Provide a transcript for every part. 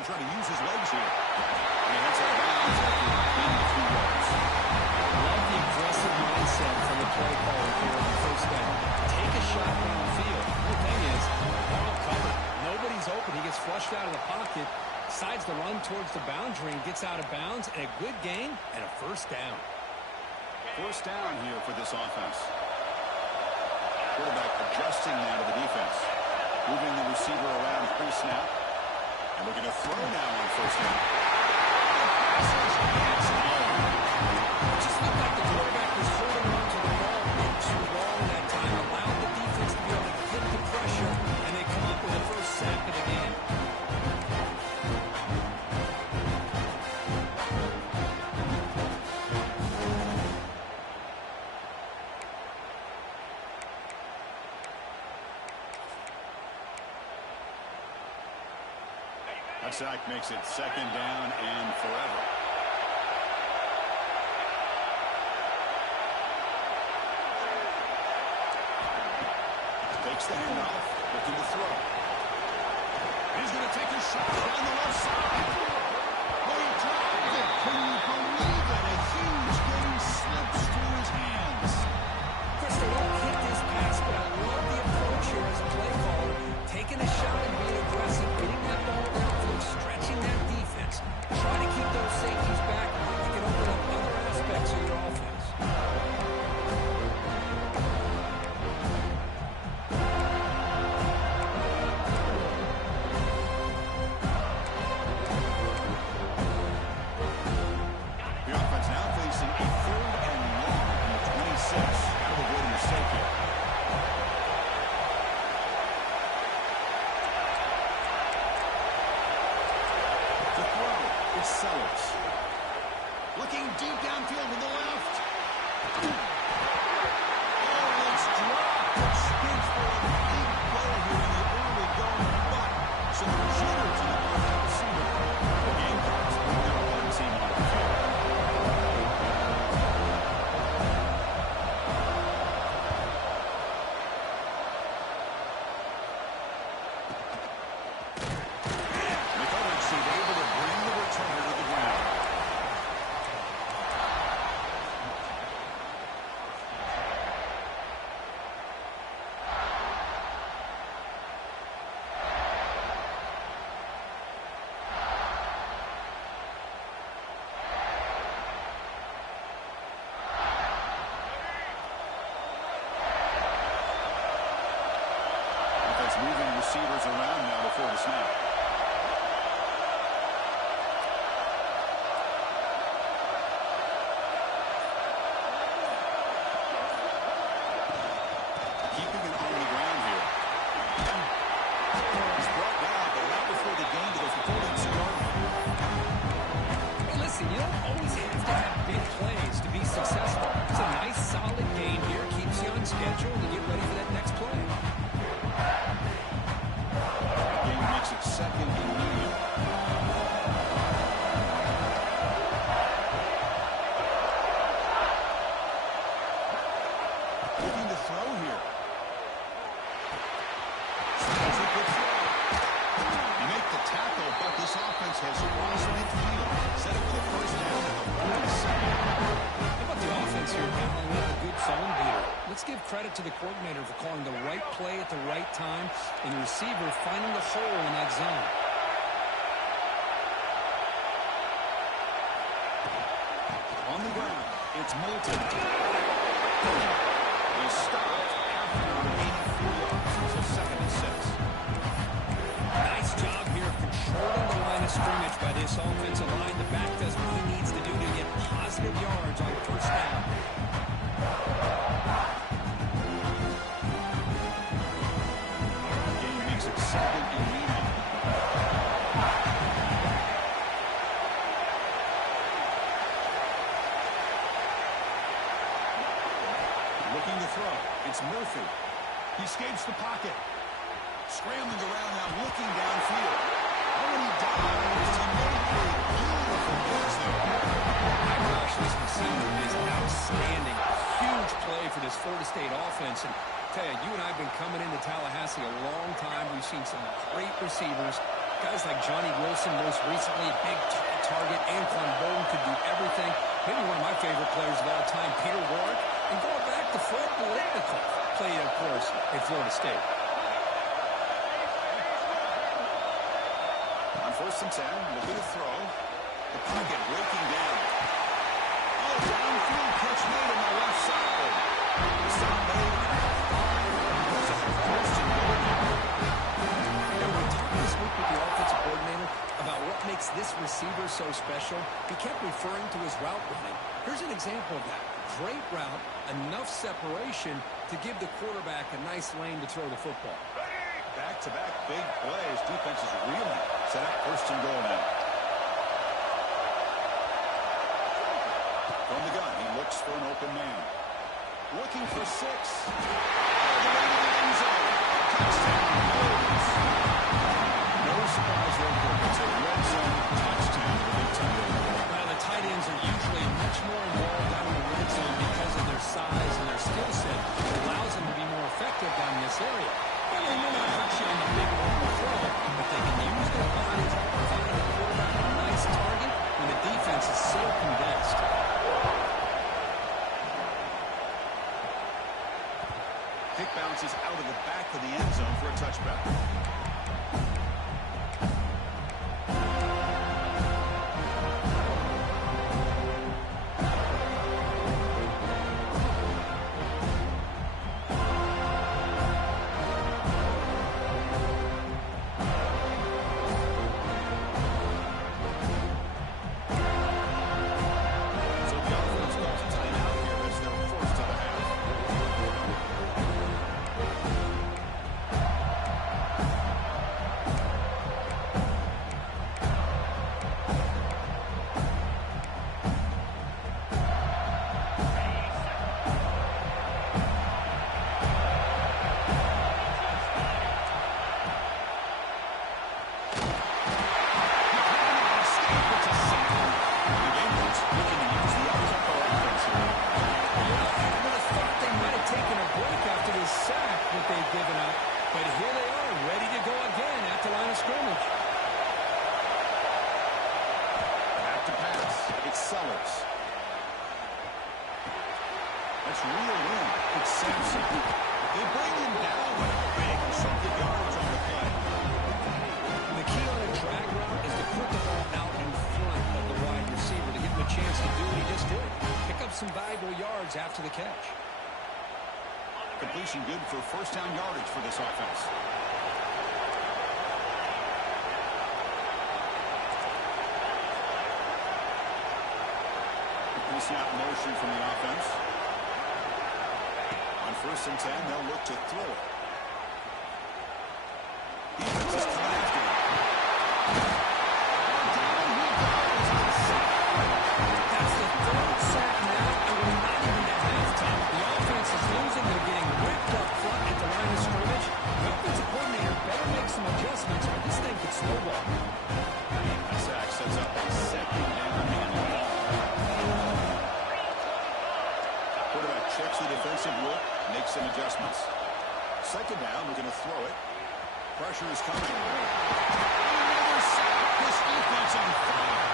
going to try to use his legs here. And he heads out of bounds after gaining a few yards. Love the aggressive mindset from the play caller here on the first down. Take a shot downfield. The thing is, they're all covered. Nobody's open. He gets flushed out of the pocket, decides to run towards the boundary and gets out of bounds, and a good gain and a first down. First down here for this offense. Quarterback adjusting now to the defense. Moving the receiver around pre-snap. And looking to throw now on first down. It just looked like the quarterback was holding on to the ball a bit too long that time, allowed the defense to be able to get the pressure, and they come up with the first sack of the game. That sack makes it second down and forever. Takes the handoff, looking to throw. He's going to take a shot down the left side. Oh, he dropped it. Can you believe it? A huge game slips through his hands. Chris, they don't hit this pass, but I love the approach here as a play caller. Taking a shot and being aggressive, getting that ball downfield, stretching that defense. Try to keep those safeties back. You can open up other aspects of your offense. The offense now facing a 3rd and long from the 26. Got to avoid a mistake here. To throw, it's Sellers. Looking deep downfield to the left. Oh, it's dropped. It spins for a big play here in the early going, but some jitter to the wide receiver. The Gamecocks bring their one team on the field. Able to bring the returner to the ground. Offense moving receivers around now before the snap. Keeping it on the ground here. He's brought down, but not before the gain to the 42-yard line. Hey, listen, you don't always have to have big plays to be successful. It's a nice, solid gain here. Keeps you on schedule to get ready for that next play. The game makes it second and medium. Looking to throw here. That's a good throw. You make the tackle, but this offense has crossed midfield. Set up for the first down at the 42nd. How about the offense here battling up a good zone beater? Let's give credit to the coordinator for calling the right play at the right time and the receiver finding the hole in that zone. On the ground, it's Moulton. He's stopped after 84 yards. So 2nd and 6. Nice job here controlling the line of scrimmage by this offensive line. The back does what he needs to do to get positive yards on first down. Game makes it second and medium. Looking to throw. It's Murphy. He escapes the pocket. Scrambling around now, looking downfield. Oh, and he dives to make a beautiful catch there. My gosh, this receiver is outstanding. Huge play for this Florida State offense. And I tell you, you and I have been coming into Tallahassee a long time. We've seen some great receivers. Guys like Johnny Wilson, most recently, big, tall target. Anquan Bolden could do everything. Maybe one of my favorite players of all time, Peter Warrick. And going back to Fred Biletnikoff, played, of course, at Florida State. On 1st and 10, looking to throw. The pocket breaking down. Oh, downfield catch made on the left side. Stop made at 5. First and goal now. We talked this week with the offensive coordinator about what makes this receiver so special. He kept referring to his route running. Here's an example of that. Great route, enough separation to give the quarterback a nice lane to throw the football. Back-to-back big plays. Defense is reeling. Set up 1st and goal now. From the gun, he looks for an open man. Looking for 6. All the way to the end zone. Touchdown, Blues. No surprise right there. It's a red zone touchdown for the tight end. Well, the tight ends are usually much more involved down in the red zone because of their size and their skill set. It allows them to be more effective down in this area. Well, they may not hurt you on the big open throw, but they can use their bodies to find the quarterback a nice target when the defense is so condensed. Kick bounces out of the back of the end zone for a touchback. That's real in. It's Sampson. They bring him down with a big chunk of yards on the play. The key on a drag route is to put the ball out in front of the wide receiver to give him a chance to do what he just did. Pick up some valuable yards after the catch. Completion good for first down yardage for this offense. Snap motion from the offense. On 1st and 10, they'll look to throw it. Defense is coming after him. Down he goes. That's the 3rd sack now, and we're not even at halftime. The offense is losing. They're getting ripped up front at the line of scrimmage. The offensive coordinator better make some adjustments, or this thing could snowball. The sack sets up a 2nd down and long. Checks the defensive look, makes some adjustments. 2nd down, we're going to throw it. Pressure is coming. Another sack. This defense on fire.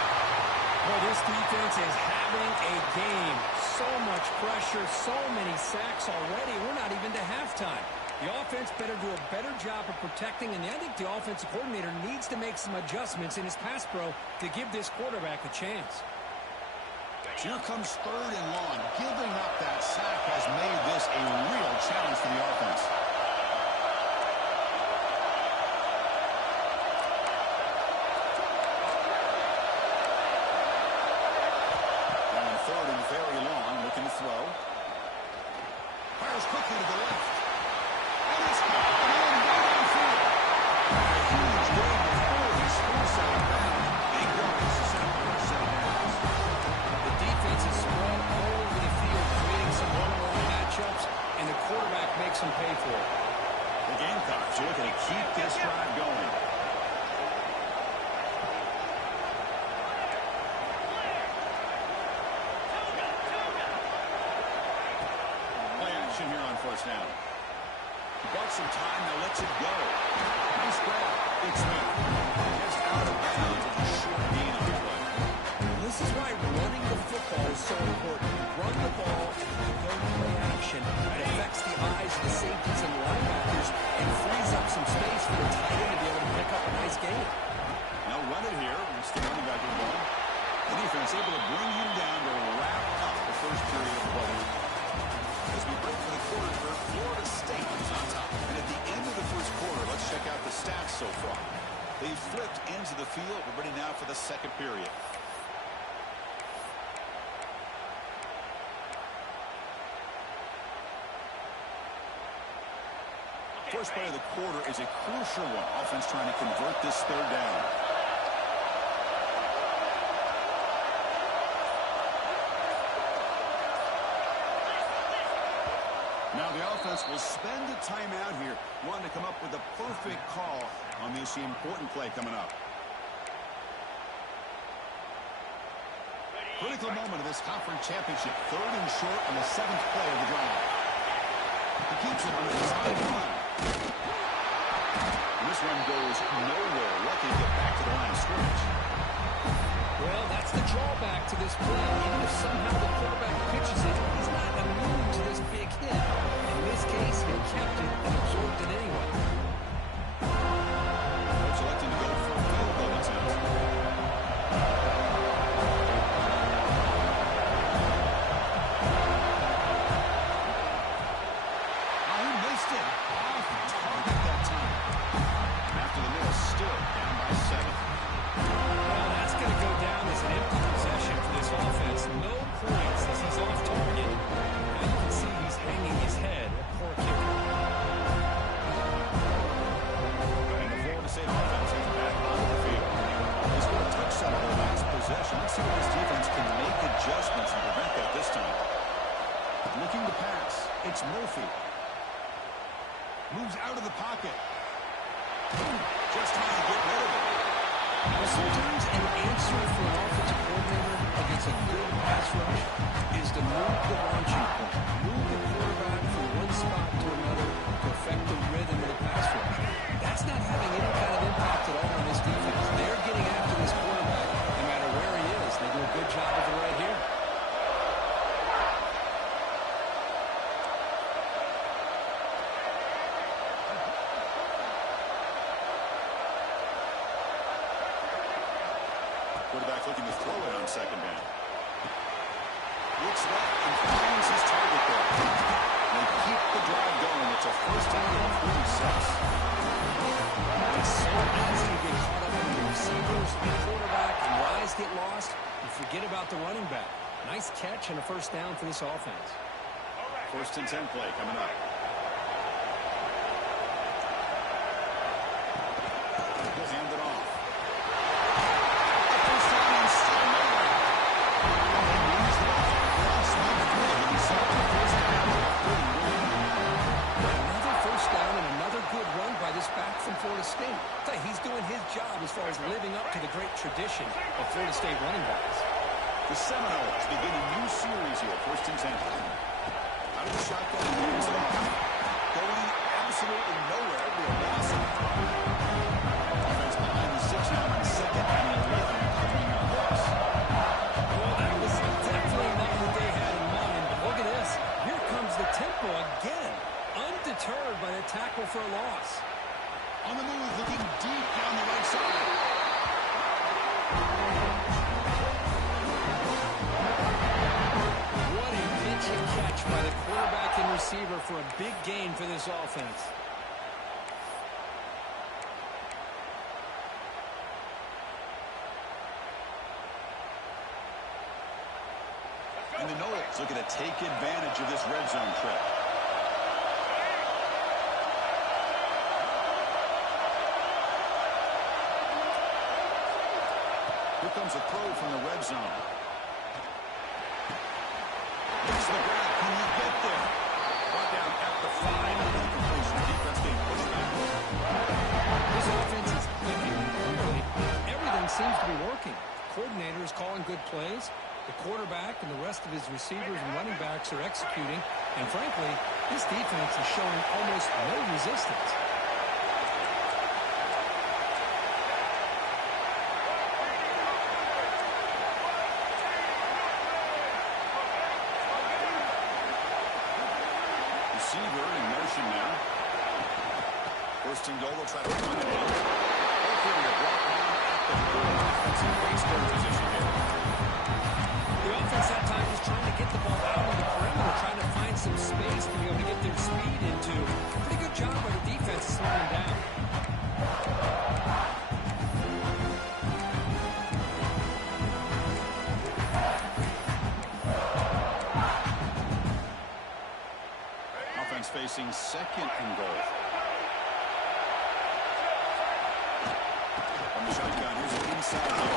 Well, this defense is having a game. So much pressure, so many sacks already. We're not even to halftime. The offense better do a better job of protecting, and I think the offensive coordinator needs to make some adjustments in his pass pro to give this quarterback a chance. Here comes 3rd and long. Giving up that sack has made this a real challenge for the offense. On 3rd and very long, looking to throw. Fires quickly to the left. And it's caught and right downfield. A huge gain before he scores out of bounds. Big yards to set up for 7 downs. Defense is spread all over the field, creating some one-on-one matchups, and the quarterback makes them pay for it. The Gamecocks are looking to keep this drive going. Play action here on 1st down. Bought some time, now lets it go. Nice grab. Big Smith. Just out of bounds with a short gain on the play. This is why running the football is so important. Run the ball, go play action. It affects the eyes of the safeties and linebackers and frees up some space for the tight end to be able to pick up a nice gain. Now run it here. It's the running back involved. The defense able to bring him down to wrap up the first period of play. As we break for the quarter, Florida State is on top. And at the end of the first quarter, let's check out the stats so far. They flipped ends of the field. We're ready now for the second period. First play of the quarter is a crucial one. Offense trying to convert this third down. Now the offense will spend a timeout here, wanting to come up with the perfect call on this important play coming up. Critical moment of this conference championship. Third and short on the 7th play of the drive. He keeps it on the side run. And this one goes nowhere. Lucky to get back to the line of scrimmage. Well, that's the drawback to this play. Even if somehow the quarterback pitches it, he's not immune to this big hit. In this case, he kept it and absorbed it anyway. Coach electing to go for a field goal attempt. Oh, he missed it. Off target that time. After the miss, still down by 7. Well, that's going to go down as an empty possession for this offense. No points as he's off target. Now you can see he's hanging his head. A poor kicker. And the Florida State offense is back onto the field. They scored a touchdown on their last possession. Let's see if this defense can make adjustments and prevent that this time. Looking to pass. It's Murphy. Moves out of the pocket. Just trying to get rid of it. Well, sometimes an answer for an offensive coordinator against a good pass rush is to move the launching point, move the quarterback from one spot to another to affect the rhythm of the pass rush. That's not having any kind of impact at all on this defense. They're getting after this quarterback no matter where he is. They do a good job of it right here. Quarterback looking to throw it on second down. Looks left and finds his target there. They keep the drive going. It's a first down and 46. It's so easy to get caught up in the receivers, the quarterback, and your eyes get lost. You forget about the running back. Nice catch and a first down for this offense. First and 10 play coming up. He'll hand it off. Back from Florida State. He's doing his job as far as living up to the great tradition of Florida State running backs. The Seminoles begin a new series here, first and 10. Out of the shotgun, he moves it off. Going absolutely nowhere. It'll be a loss of offense behind the 6 now on second and 11 coming on this. Well, that was definitely not what they had in mind, but look at this. Here comes the tempo again. Undeterred by the tackle for a loss. On the move, looking deep down the right side. What a pitch and catch by the quarterback and receiver for a big gain for this offense. And the Noles looking to take advantage of this red zone trip. Here comes a throw from the red zone. It's the grab. Can you get there? Brought down at the 5. And the completion. Defense being pushed back. This offense is clicking. Everything seems to be working. Coordinator is calling good plays. The quarterback quarterback and the rest of his receivers and running backs are executing. And frankly, this defense is showing almost no resistance. Receiver in motion now. First and goal, they'll try to run it in. Hopefully a block down at the full offensive base position here. The offense that time is trying to get the ball out on the perimeter, trying to find some space to be able to get their speed into. Pretty good job by the defense to slow them down. Offense facing second and goal. On the shotgun, here's an inside look.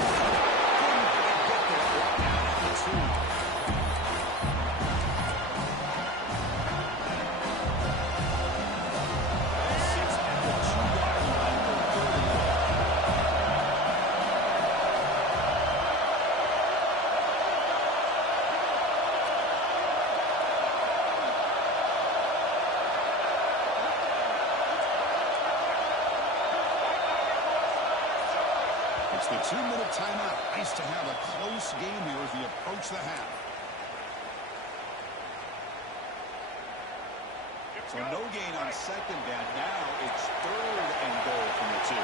It's the 2-minute timeout. Nice to have a close game here as we approach the half. So no gain on second down. Now it's third and goal from the 2.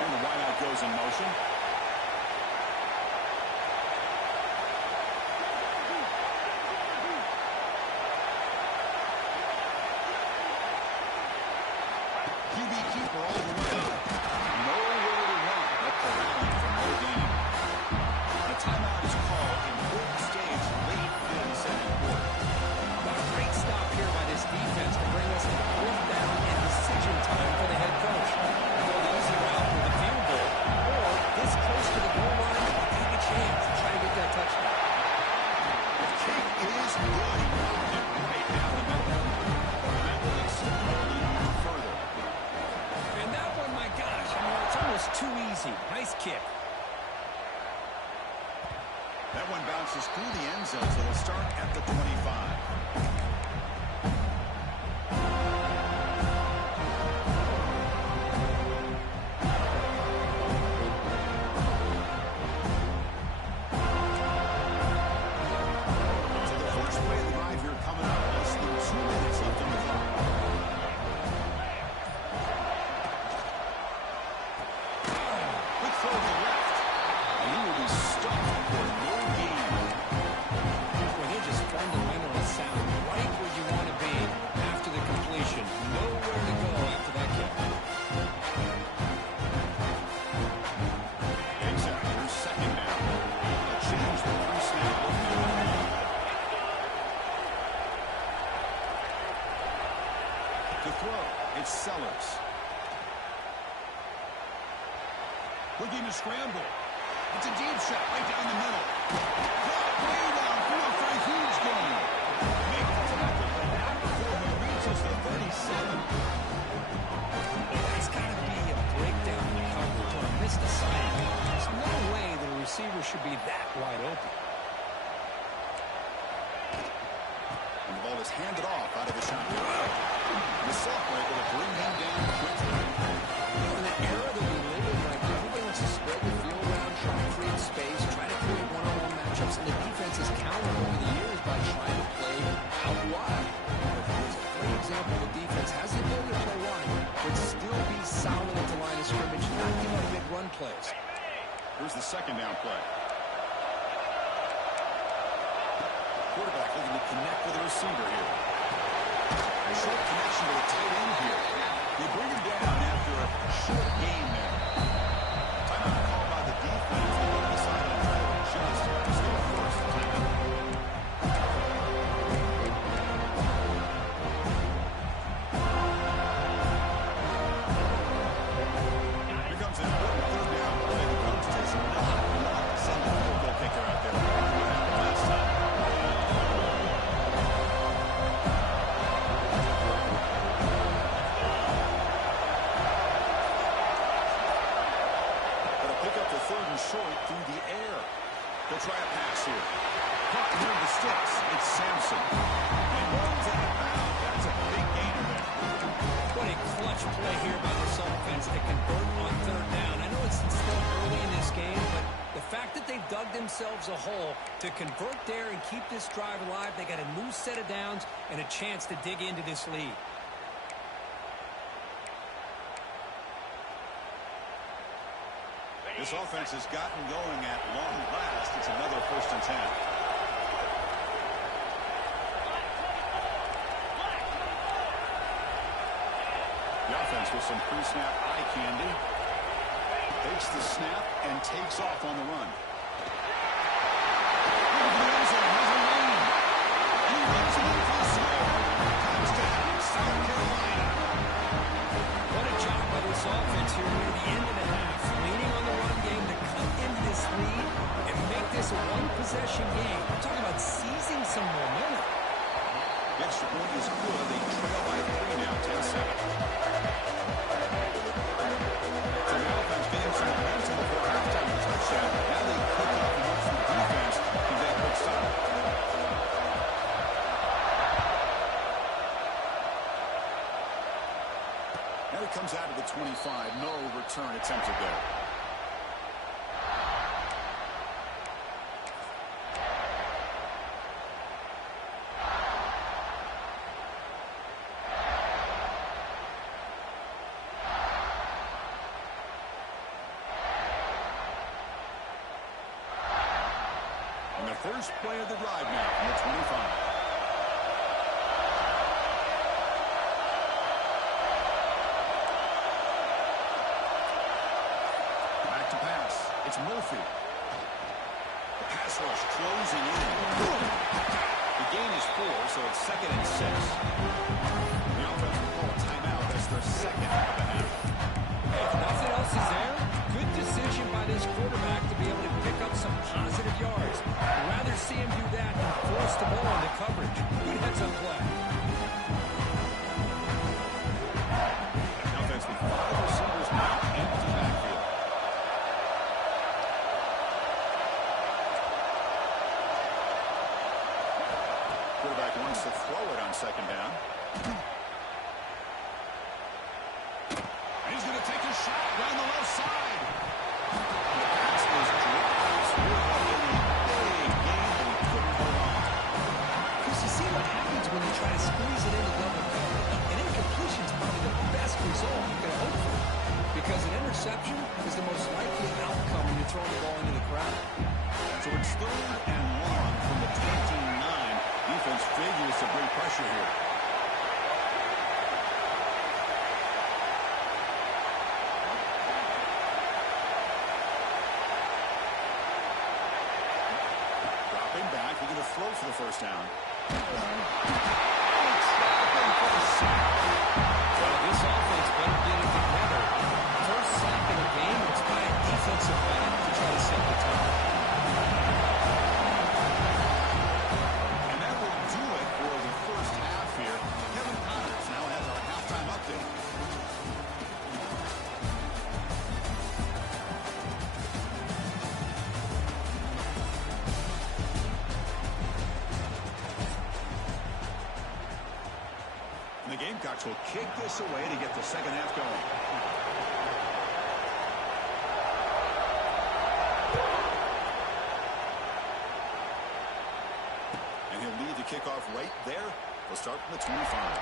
And the wideout goes in motion. QB keeper all the way. Nowhere to run. Let the rally from no gain. A timeout is called. Important stage late in the second quarter. A great stop here by this defense to bring us to fourth down and decision time for the head coach. Go the easy route with a field goal, or this close to the goal line, take a chance to try to get that touchdown. The kick is good. He knocked it right down the middle. And that will extend the lead further. And that one, my gosh, I mean, it's almost too easy. Nice kick. That one bounces through the end zone, so they'll start at the 25. So the first play of the drive here coming up. Less than 2 minutes left on the clock. Quick throw to the left. And he will be stuffed for no gain. Well, they're just fundamentally sound right where you want to be after the completion. Nowhere to go after that kick. Exactly. Here's second down. A change the pre-snap look now. To throw, it's Sellers. Looking to scramble. It's a deep shot right down the middle. Caught way downfield for a huge gain. Make the tackle, but not before he reaches the 37. Well, that's got to be a breakdown in coverage or a missed assignment. There's no way the receiver should be that wide open. And the ball is handed off out of the shotgun. The sophomore able to bring him down quickly. In the era that we live in right now, everybody wants to spread the field around, try to create space, try to create one-on-one matchups, and the defense has countered over the years by trying to play out wide. It's a great example. The defense has the ability to play wide, but still be solid at the line of scrimmage, not give up big run plays. Here's the second down play. Quarterback looking to connect with the receiver here. A short connection to the tight end here. They bring him down after a short game there. Timeout called by the defense. They go to the sideline try to adjust. It's their first timeout. Here comes an important third down play. The coach does not want to send the field goal kicker out there. What happened last time? falling short through the air. They'll try a pass here. Caught near the sticks. It's Sampson. And runs out of bounds. That's a big gainer there. What a clutch play here by this offense to convert on third down. I know it's still early in this game, but the fact that they dug themselves a hole to convert there and keep this drive alive, they got a new set of downs and a chance to dig into this lead. This offense has gotten going at long last. It's another 1st and 10. The offense with some pre-snap eye candy. Takes the snap and takes off on the run. What a job by this offense here near the end of the half. Leaning on the run game to cut into this lead and make this a one-possession game. I'm talking about seizing some momentum. The extra point is good. They trail by 3 now, 10-7. So the offense getting some momentum before halftime with a touchdown. Now they pick up and look for the defense to get a quick stop. Now he comes out of the 25. No return attempted there. And the first play of the drive now from the 25. Back to pass. It's Murphy. The pass rush closing in. The gain is 4, so it's 2nd and 6. The offense will call a timeout. That's their 2nd of the half. If nothing else is there, good decision by this quarterback to be able to pick up some positive yards. I'd rather see him do that than force the ball into coverage. Good heads-up play. The offense with 5 receivers now, empty backfield. Quarterback wants to throw it on 2nd down. He's going to take a shot down the left side. The pass was dropped. Really big gain, and he couldn't hold on. Because you see what happens when you try to squeeze it into double coverage. An incompletion is probably the best result you can hope for. Because an interception is the most likely outcome when you're throwing the ball into the crowd. So it's 3rd and 1 from the 29. Defense figures to bring pressure here. Dropping back, we're going to throw for the 1st down. So this offense better get it together. First sack in the game, it's by a defensive back to try to set the tone. And that will do it for the 1st half here. Kevin Connors now has our halftime update. And the Gamecocks will kick this away to get the 2nd half going. And he'll lead the kickoff right there. We'll start from the 25.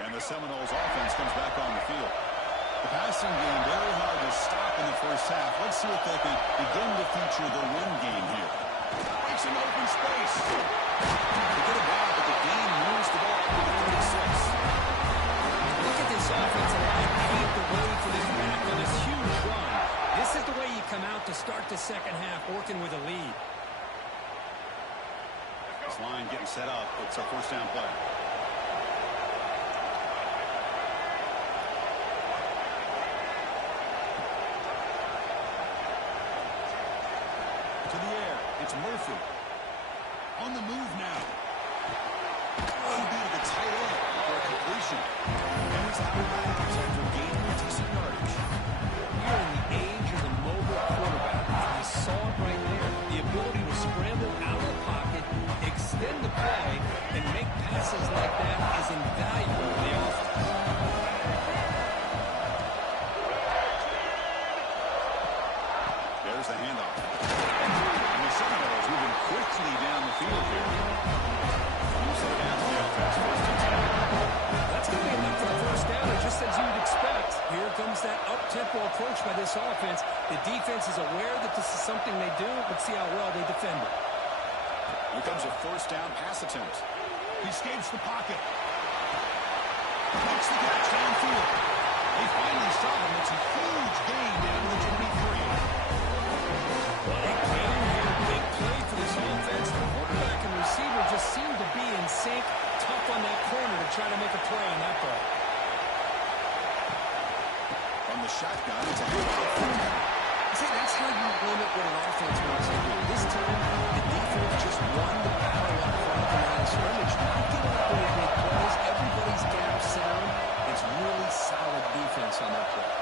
And the Seminoles offense comes back on the field. The passing game very hard to stop in the 1st half. Let's see if they can begin to feature the run game here. Breaks an open space. They get it down, but the game moves the ball to the 36. Look at this offensive line paved the way for this back on this huge run. This is the way you come out to start the 2nd half, working with a lead. This line getting set up. It's a 1st down play. It's Murphy. On the move now. Too big of a tight end for a completion. And he's out of bounds after gaining a decent yardage. You're in the age of the mobile quarterback. You saw it right there. The ability to scramble out of the pocket, extend the play, and make passes like that is invaluable to the offense. There's the handoff. And the Seminoles moving quickly down the field here. Slow down to the offense. That's going to be enough for the first down, just as you would expect. Here comes that up-tempo approach by this offense. The defense is aware that this is something they do. Let's see how well they defend it. Here comes a first down pass attempt. He escapes the pocket. Makes the catch downfield. They finally stop him. It's a huge gain down to the 23. What a game here. Big play for this offense. The quarterback and receiver just seem to be in sync. Tough on that corner to try to make a play on that ball. From the shotgun, it's a handoff. See, that's how you limit what an offense wants to do. This time, the defense just won the battle up front of the line of scrimmage. Not giving up any big plays. Everybody's gap sound. It's really solid defense on that play.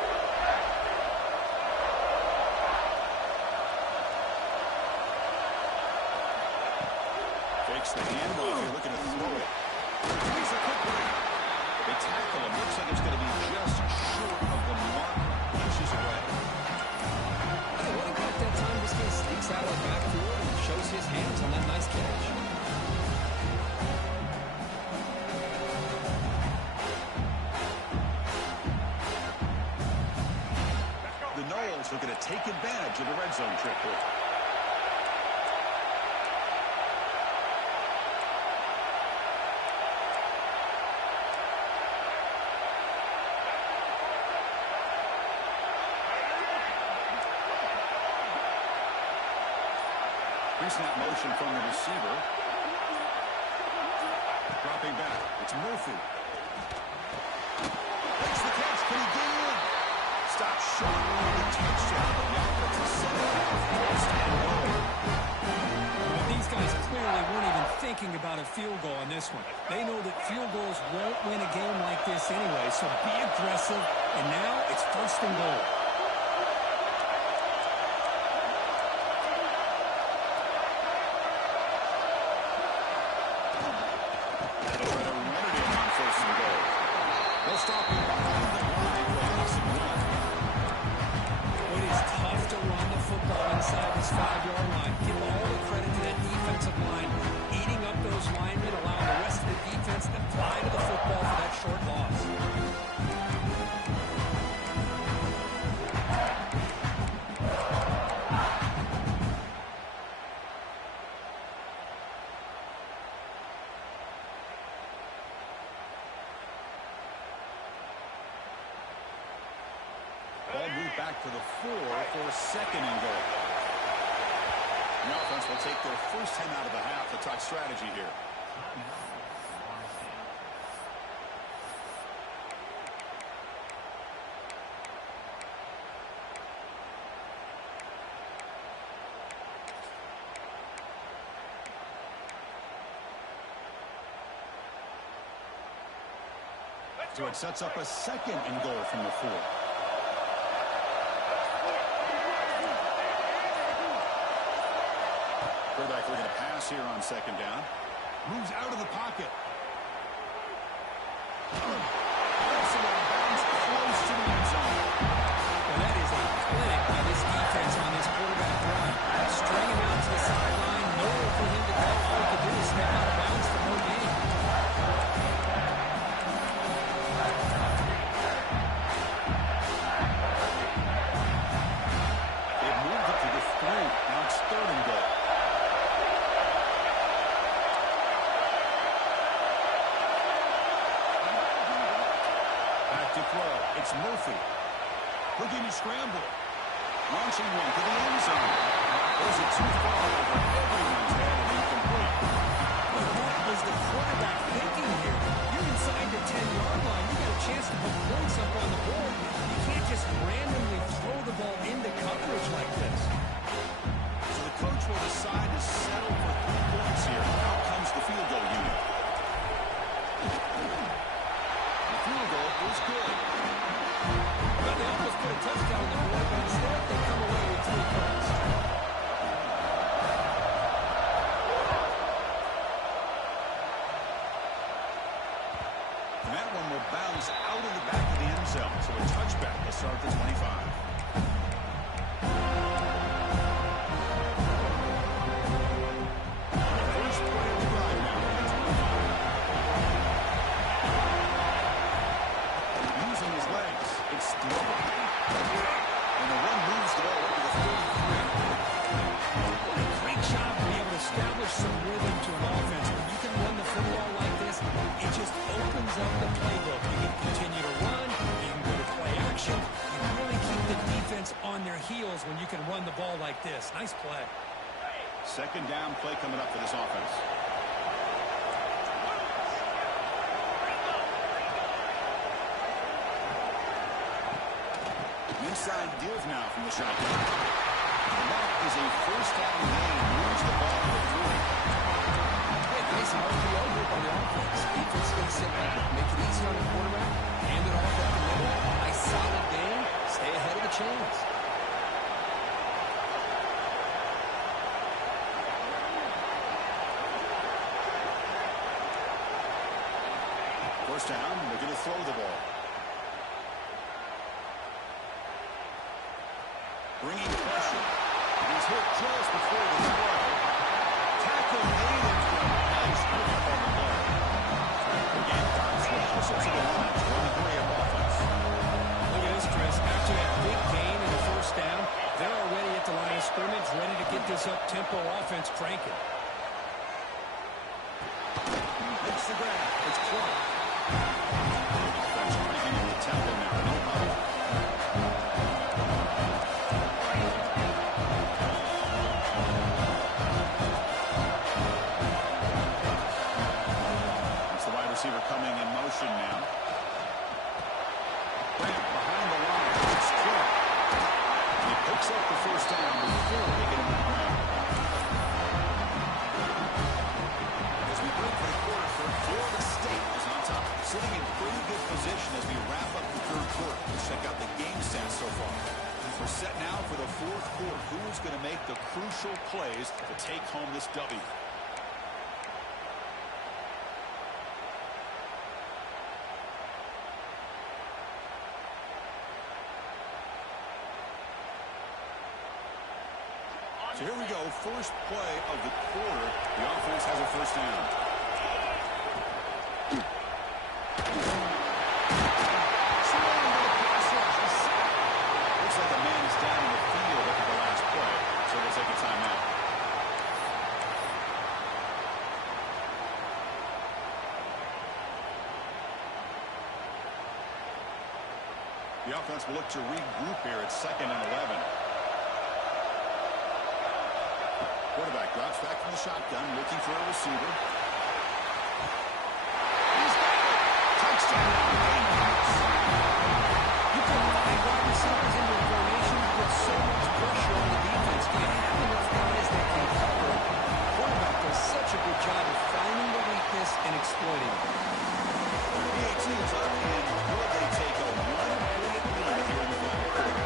Fakes the handoff. You're looking to throw it. He's a quick break. They tackle him. Looks like it's going to be just short of the mark. Inches away. Running back that time just kind of sneaks out of the backfield and shows his hands on that nice catch. The Noles looking to take advantage of the red zone trip here. Pre-snap motion from the receiver. Dropping back. It's Murphy. Makes the catch. Can he get in? Stop short of the touchdown. The offense is set up. First and goal. But these guys clearly weren't even thinking about a field goal on this one. They know that field goals won't win a game like this anyway, so be aggressive. And now it's first and goal. Inside this 5-yard line. Give all the credit to that defensive line, eating up those linemen, allowing the rest of the defense to fly to the football for that short loss. Ball moved back to the 4 for a second and goal. The offense will take their first 10 out of the half to talk strategy here. So it sets up a second and goal from the 4. Quarterback looking to pass here on second down. Moves out of the pocket. Also out of bounds, close to the end zone. Well, that is a clinic by this defense on this quarterback run. String him out to the sideline, nowhere for him to go. All he could do is step out of bounds for no gain. They've moved it to the 3. Now it's third and goal. It's Murphy. Looking to scramble. Launching one to the end zone. Those are too far over everyone's head and incomplete. But what was the quarterback thinking here? You're inside the 10-yard line. You got a chance to put points up on the board. You can't just randomly throw the ball into coverage like this. So the coach will decide to That's good. Well, they almost put a touchdown on the board, but instead they come away with 3 points. And that one will bounce out of the back of the end zone. So a touchback will start at the 25. First play of the drive now at the 25. Using his legs. It's delivered. And the run moves the ball over the 33. What a great job to be able to establish some rhythm to an offense. When you can run the football like this, it just opens up the playbook. You can continue to run. You can go to play action. You really keep the defense on their heels when you can run the ball like this. Nice play. Second down play coming up for this offense. Inside give now from the shotgun. And that is a first down gain. Moves the ball to the 3. Hey, nice RPO here by the offense. Defense going to sit back, make it easy on the quarterback, hand it off up the middle. Nice solid game. Stay ahead of the chains. First down, they're going to throw the ball. Bringing pressure. He's hit just before the throw. Tackle made in front. Nice pickup on the play. Again, Dobbs will hustle to the line to run the Graham offense. Look at this, Chris. After that big gain in the first down, they're already at the line of scrimmage, ready to get this up-tempo offense cranking. Makes the grab. It's Clark. Offense cranking in the tempo now. No huddle. Receiver coming in motion now. Grant behind the line. It's Clark. He picks up the first down before they get him to the ground. As we break for the quarter, Florida State is on top, sitting in pretty good position as we wrap up the third quarter. Let's check out the game stats so far. We're set now for the fourth quarter. Who is going to make the crucial plays to take home this W? So here we go, first play of the quarter. The offense has a first down. Looks like a man is down in the field after the last play, so we'll take a timeout. The offense will look to regroup here at 2nd and 11. Quarterback drops back from the shotgun, looking for a receiver. He's got it. Touchdown. You put 5 wide receivers into a formation, you put so much pressure on the defense. Do you have enough guys that can cover? Quarterback does such a good job of finding the weakness and exploiting it. PAT is up, and will they take a 1-point lead here in the final quarter?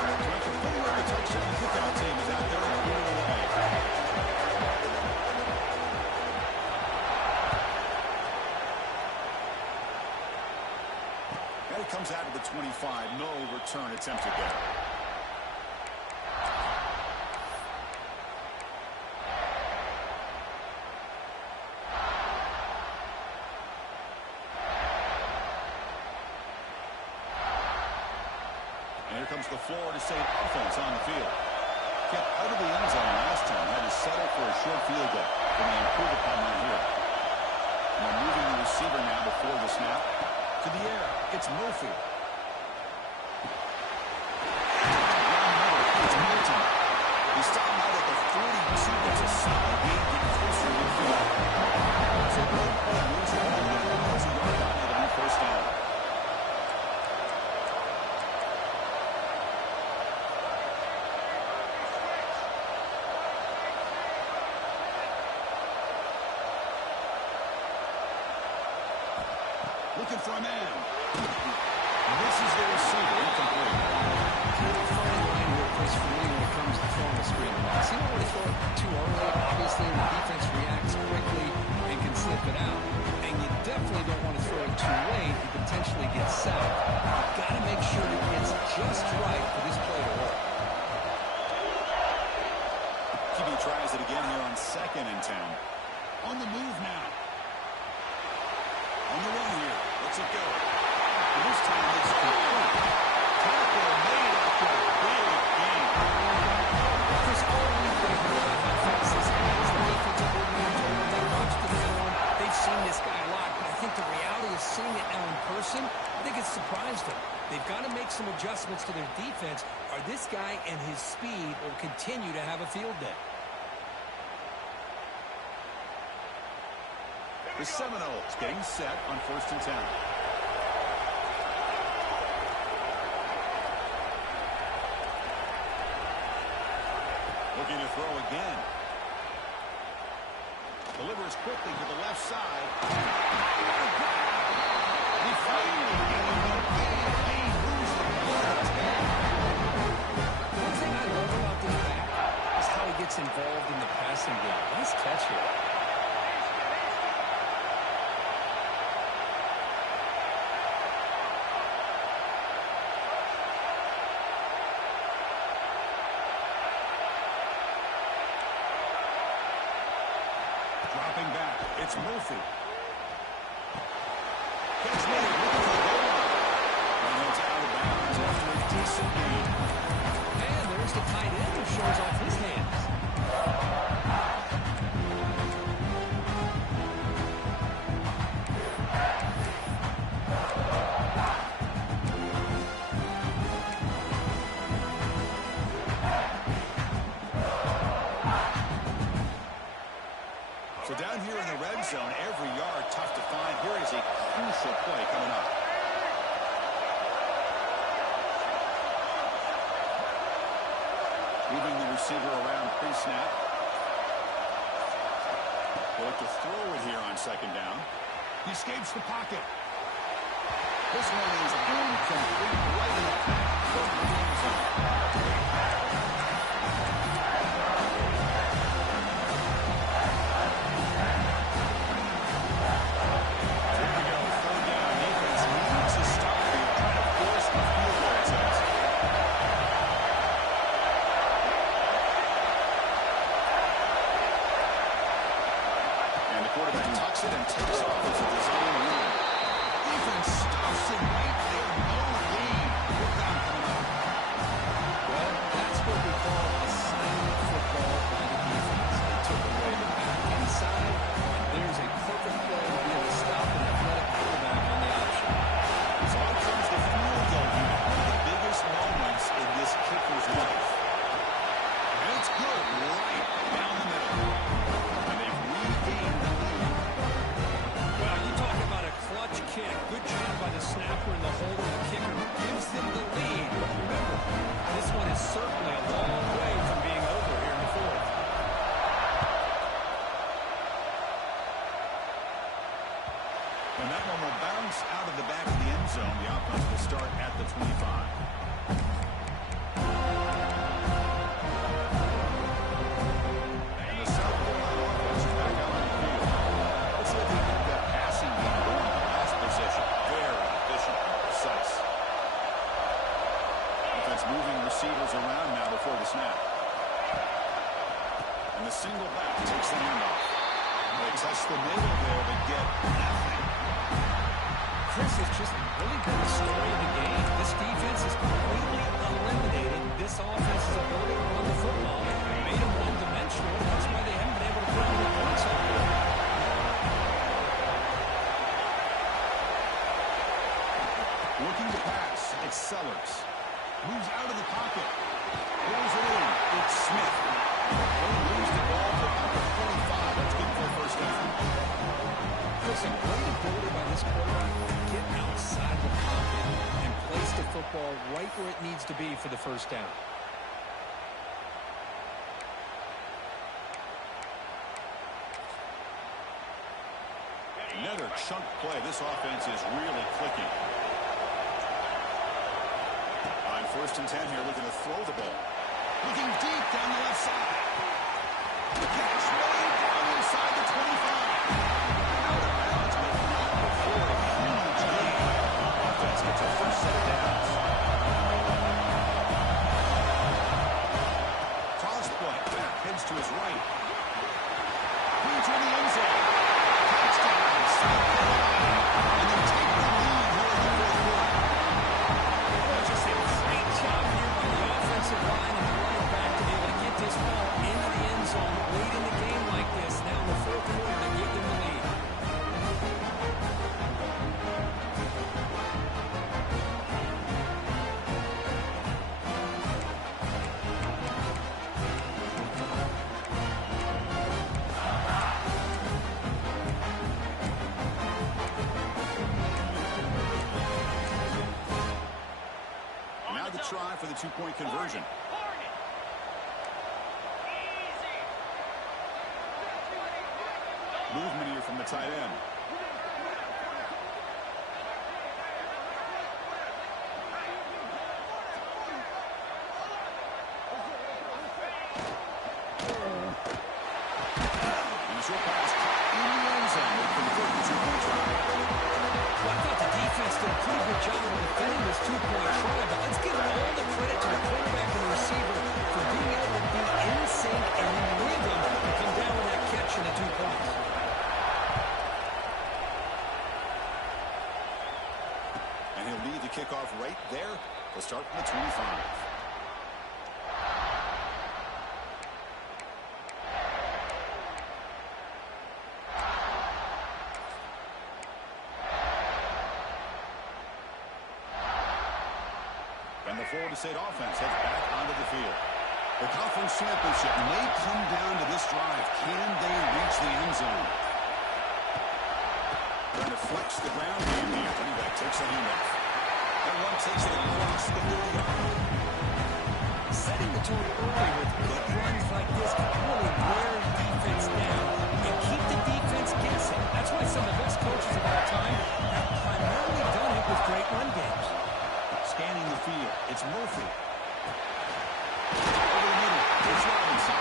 So after putting on the touchdown, the kickout team is out there and putting it away. It comes out of the 25. No return attempt again. And here comes the Florida State offense on the field. Kept out of the end zone last time. Had to settle for a short field goal. Can they improve upon that here? And they're moving the receiver now before the snap. To the air, it's Murphy. It's Milton. He stopped out at the 42. It's a solid game, getting closer to midfield. It's a good play. Moves the ball down. It's a yard line. It'll be first down. Looking for a man. This is the receiver, incomplete. Kind of funny line here, Chris, for me when it comes to throwing a screen pass. You don't want to throw it too early. Obviously, the defense reacts quickly and can slip it out. And you definitely don't want to throw it too late and potentially get sacked. You've got to make sure it gets just right for this play to work. QB tries it again here on 2nd and 10. On the move now. On the run here. Let's it go. And this time it's complete. Tackle made after a big game. Chris, all week they've heard about how fast this guy is. The defensive coordinator, they watched the film. They've seen this guy a lot. But I think the reality of seeing it now in person, I think it's surprised them. They've got to make some adjustments to their defense, or this guy and his speed will continue to have a field day. The Seminoles getting set on 1st and 10. Looking to throw again. Delivers quickly to the left side. He finally getting the big lead. Moves the ball. One thing I love about this back is how he gets involved in the passing game. Nice catch here. Dropping back. It's Murphy. Catch made. Looking for the goal line. And it's out of bounds after a decent gain. And there's the tight end who shows off his hands. So down here in the red zone, every yard tough to find. Here is a crucial play coming up. Moving the receiver around pre-snap. They'll look to throw it here on 2nd down. He escapes the pocket. This one is incomplete right in the pack. And takes off as a design run. Defense stuffs him right there. No lead. Fourth down coming up. Well, that's what we call assignment football by the defense. They took away the back inside. There's a perfect play to be able to stop an athletic quarterback on the option. So out comes the field goal unit. One of the biggest moments in this kicker's life. And it's good. Right down the middle. And they've regained the lead. Well, you talk about a clutch kick. Good job by the snapper and the holder. The kicker gives them the lead. But remember, this one is certainly a long way from being over here in the 4th. And that one will bounce out of the back of the end zone. The offense will start at the 25. And the South Carolina offense is back out on the field. Let's see if they get that passing game going in the last possession. Very efficient and precise. Offense moving receivers around now before the snap. And the single back takes the handoff. They test the middle there to get nothing. Chris, has just really been the story of the game. This defense has completely eliminated this offense's ability to run the football. Made them one-dimensional. That's why they haven't been able to put any points on the board. Looking to pass. It's Sellers. Moves out of the pocket. Pulls it in. It's Smith. They lose the ball to about the 25. That's good for a first down. Chris, a great ability by this quarterback to get outside the pocket and place the football right where it needs to be for the first down. Another chunk play. This offense is really clicking. On 1st and 10 here, looking to throw the ball. Looking deep down the left side. The catch way down inside the 25. Out of bounds, but not before a huge lead. Offense gets a first set of downs. Toss play. Heads to his right. Brings in the end zone. Touchdown. Stop the line. And they take the lead here in the 4th quarter. Just a great job here by the offensive line and the running back to be able to get this ball into the end zone late in the game like this. Now in the 4th quarter to give them the lead. Now the try for the 2-point conversion. Movement here from the tight end. And the short pass in the end zone. They convert the 2-point try. Well, I thought the defense did a pretty good job of defending this 2-point try, but let's give all the credit to the quarterback and the receiver for being able to be in sync and in rhythm to come down with that catch in the 2 points. And he'll lead the kickoff right there. They'll start from the 25. And the Florida State offense heads back onto the field. The conference championship may come down to this drive. Can they reach the end zone? Trying to flex the ground game here. Running back takes a handoff. That one takes it across the 40-yard. Setting the tone early with good runs like this can really wear the defense down and keep the defense guessing. That's why some of the best coaches of our time have primarily done it with great run games. Scanning the field, it's Murphy. Over the middle, it's Robinson.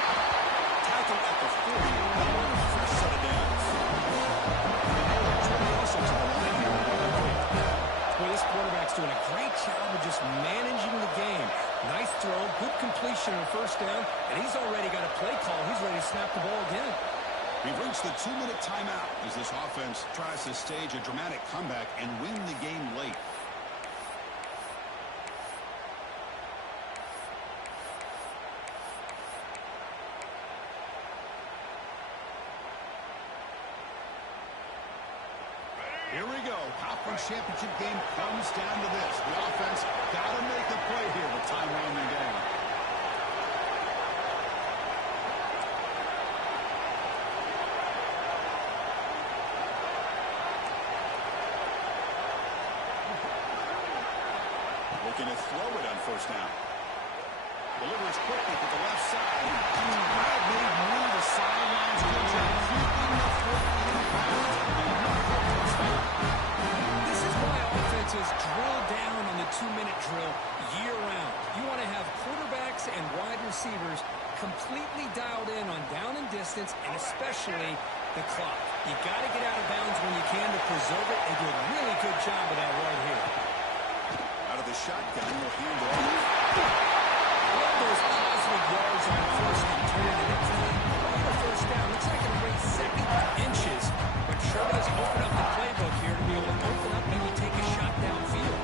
Tackled at the 40, and on the first set of downs. Jordan Russell to the line here. Boy, this quarterback's doing a great job of just managing the game. Nice throw, good completion on 1st down, and he's already got a play call. He's ready to snap the ball again. We've reached the 2-minute timeout as this offense tries to stage a dramatic comeback and win the game late. Here we go. Conference championship game comes down to this. The offense got to make a play here with time winding down. Looking to throw it on 1st down. Delivers quickly to the left side. Well-made move to sidelines. Good job keeping the foot in bounds. This is why offenses drill down on the 2-minute drill year-round. You want to have quarterbacks and wide receivers completely dialed in on down and distance, and especially the clock. You got to get out of bounds when you can to preserve it. They do a really good job of that right here. Out of the shotgun, will hand it off. Love those positive yards on 1st and 10, and it's a 1st down. Looks like it'll raise 2nd inches, but sure does open up the playbook here to be able to open up, maybe take a shot downfield.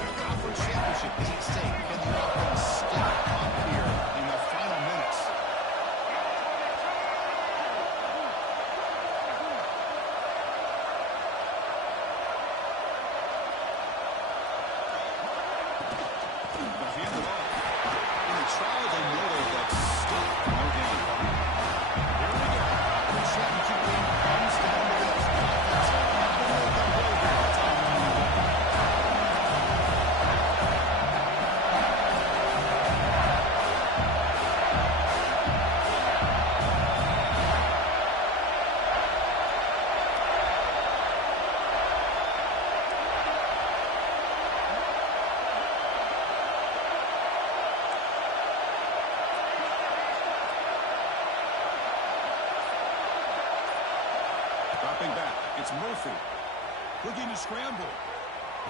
The conference championship is at stake. Can the offense step up here in the final minutes? Dropping back. It's Murphy. Looking to scramble.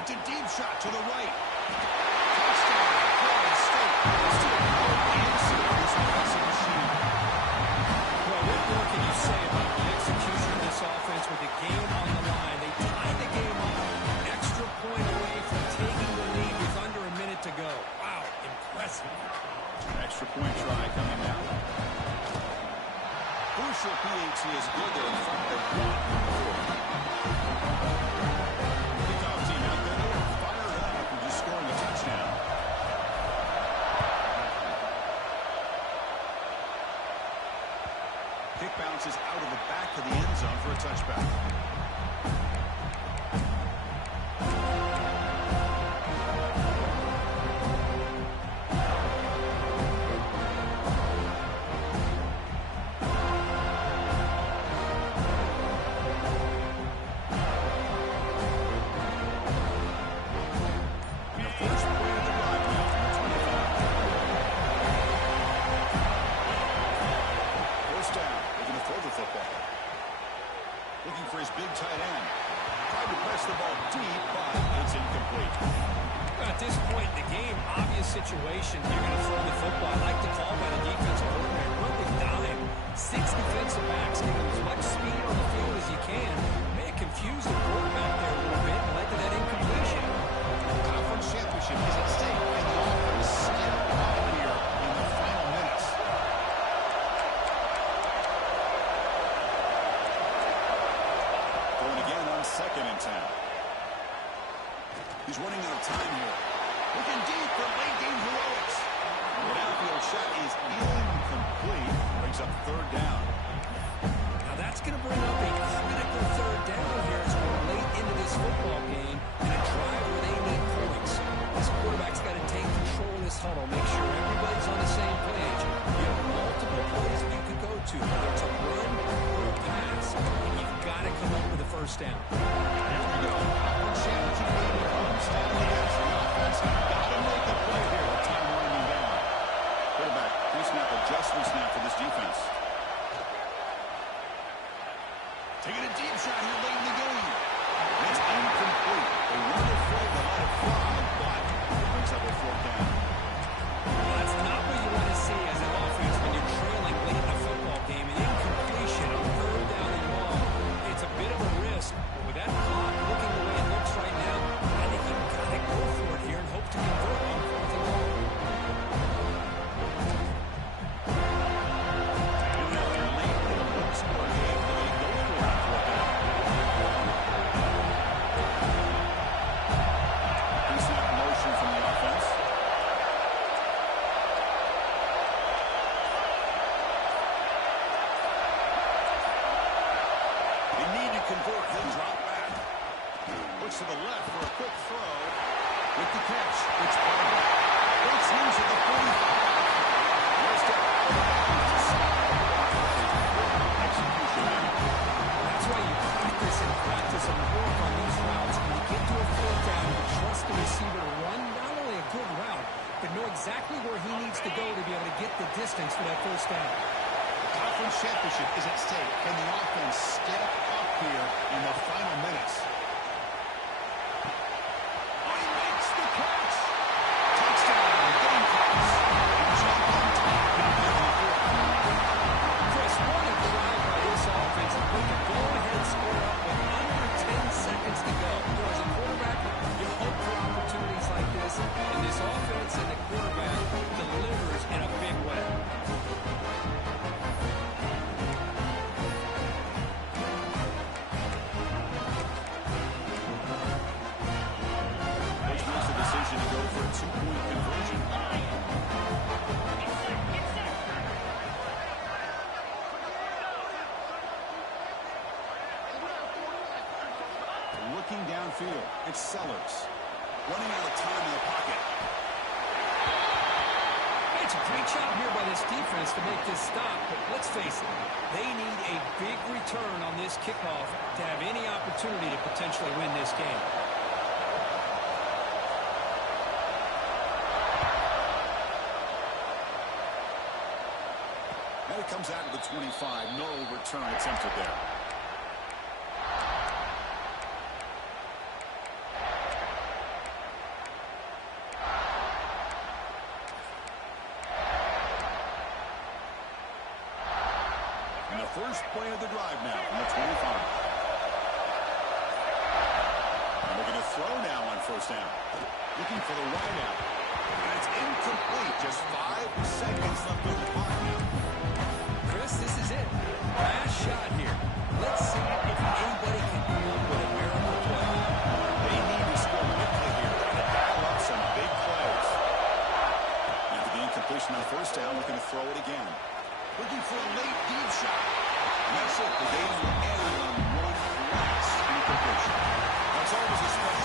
It's a deep shot to the right. Touchdown, Florida State. Still no answer for this offensive machine. Well, what more can you say about the execution of this offense with the game on the line? They tied the game up, an extra point away from taking the lead with under a minute to go. Wow, impressive. Extra point try coming now. Crucial PAT is good there in front of the block. Kickoff team out there. They're fired up and just scoring a touchdown. Kick bounces out of the back of the end zone for a touchback. Looking for his big tight end. Tried to press the ball deep, but it's incomplete. At this point in the game, obvious situation. You're going to throw the football. I like the call by the defensive coordinator. Run the dime. 6 defensive backs. Give him as much speed on the field as you can. May have confused the quarterback there a little bit and led to that incompletion. Conference championship is at stake, and the offense still out here in the final minutes. Going again on 2nd and 10. He's running out of time here. Looking deep for late game heroics. The downfield shot is incomplete. Brings up 3rd down. Now that's going to bring up a critical 3rd down here as we're late into this football game in a drive where they need points. This quarterback's got to take control of this huddle, make sure everybody's on the same page. You have multiple plays that you could go to, whether it's a run or a pass, and you've got to come up with a 1st down. Here we go. Conference championship game comes down to this. The offense got to make a play here with time winding down. Quarterback, pre-snap adjustments now for this defense. Taking a deep shot here late in the game. It's incomplete. They weren't afraid to let it fly, but it brings up a 4th down. Well, that's not what you want to see as an offense when you're trailing late in a football game. An incompletion on 3rd down and long. It's a bit of a risk, but with that clock looking the way it looks right now, I think you've got to go for it here and hope to convert on 4th and long. Doing out there late in a one-score game, they go for it on 4th down. Pre-snap motion from the offense. They need to convert. He'll drop back. Looks to the left for a quick throw. With the catch, it's Parker. Breaks into the 45. Just out of bounds to stop. Execution there. That's why you practice and practice and work on these routes. When you get to a 4th down, you trust the receiver to run not only a good route, but know exactly where he needs to go to be able to get the distance for that 1st down. Conference championship is at stake. Can the offense step up here in the final minutes? Oh, he makes the catch. Touchdown, Gamecocks. They jump on top and get the 4th. Chris, what a drive by this offense and put the go-ahead score up with under 10 seconds to go. As a quarterback, you hope for opportunities like this, and this offense and the quarterback delivers in a big way. Coach makes the decision to go for a 2-point conversion. Looking downfield, it's Sellers. Running out of time in the pocket. It's a great job here by this defense to make this stop, but let's face it, they need a big return on this kickoff to have any opportunity to potentially win this game. Now he comes out to the 25. No return attempted there. And the first play of the drive now from the 25. And they're going to throw now on first down. Looking for the wide out. And it's incomplete. Just 5 seconds left on the clock now. Chris, this is it. Last shot here. Let's see if anybody can come up with a miracle play. They need to score quickly here. They're going to dial up some big plays. After the incompletion on first down, looking to throw it again. Looking for a late deep shot. And that's it. The game will end on one last incompletion. That's always a special